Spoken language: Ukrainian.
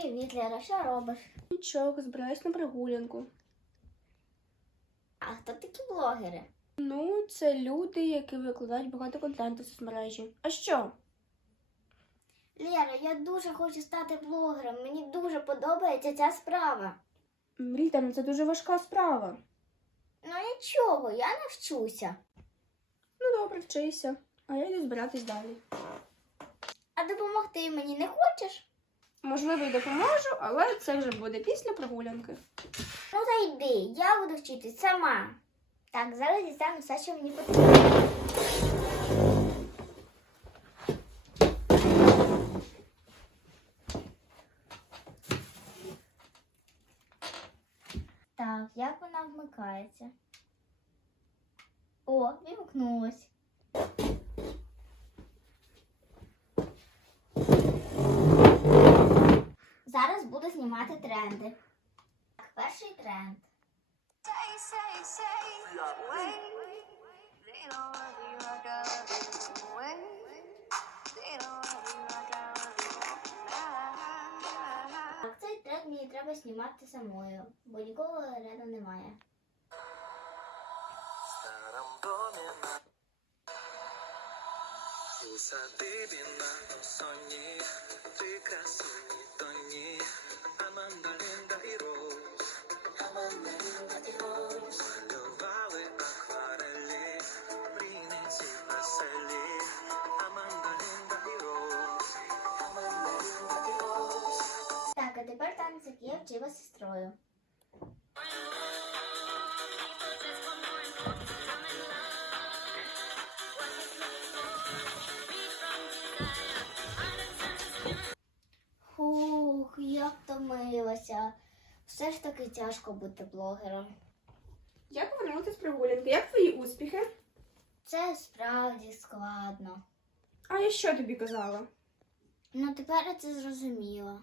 Привіт, Лера, що робиш? Нічого, збираюсь на прогулянку. А хто такі блогери? Ну, це люди, які викладають багато контенту в соцмережі. А що? Лера, я дуже хочу стати блогером. Мені дуже подобається ця справа. Ріта, ну це дуже важка справа. Ну нічого, я навчуся. Ну добре, вчися. А я йду збиратись далі. А допомогти мені не хочеш? Можливо, й допоможу, але це вже буде після прогулянки. Ну та йди, я буду вчитись сама. Так, зараз дістану все, що мені потрібно. Так, як вона вмикається? О, вімкнулась. тренди. Перший тренд. Так, цей тренд мені треба знімати самою, бо нікого рядом немає. Садибіна сонні ти тепер танець, який я вчила сестрою. Фух, я втомилася. Все ж таки тяжко бути блогером. Я повернутися з прогулянки. Як твої успіхи? Це справді складно. А я що тобі казала? Ну тепер я це зрозуміла.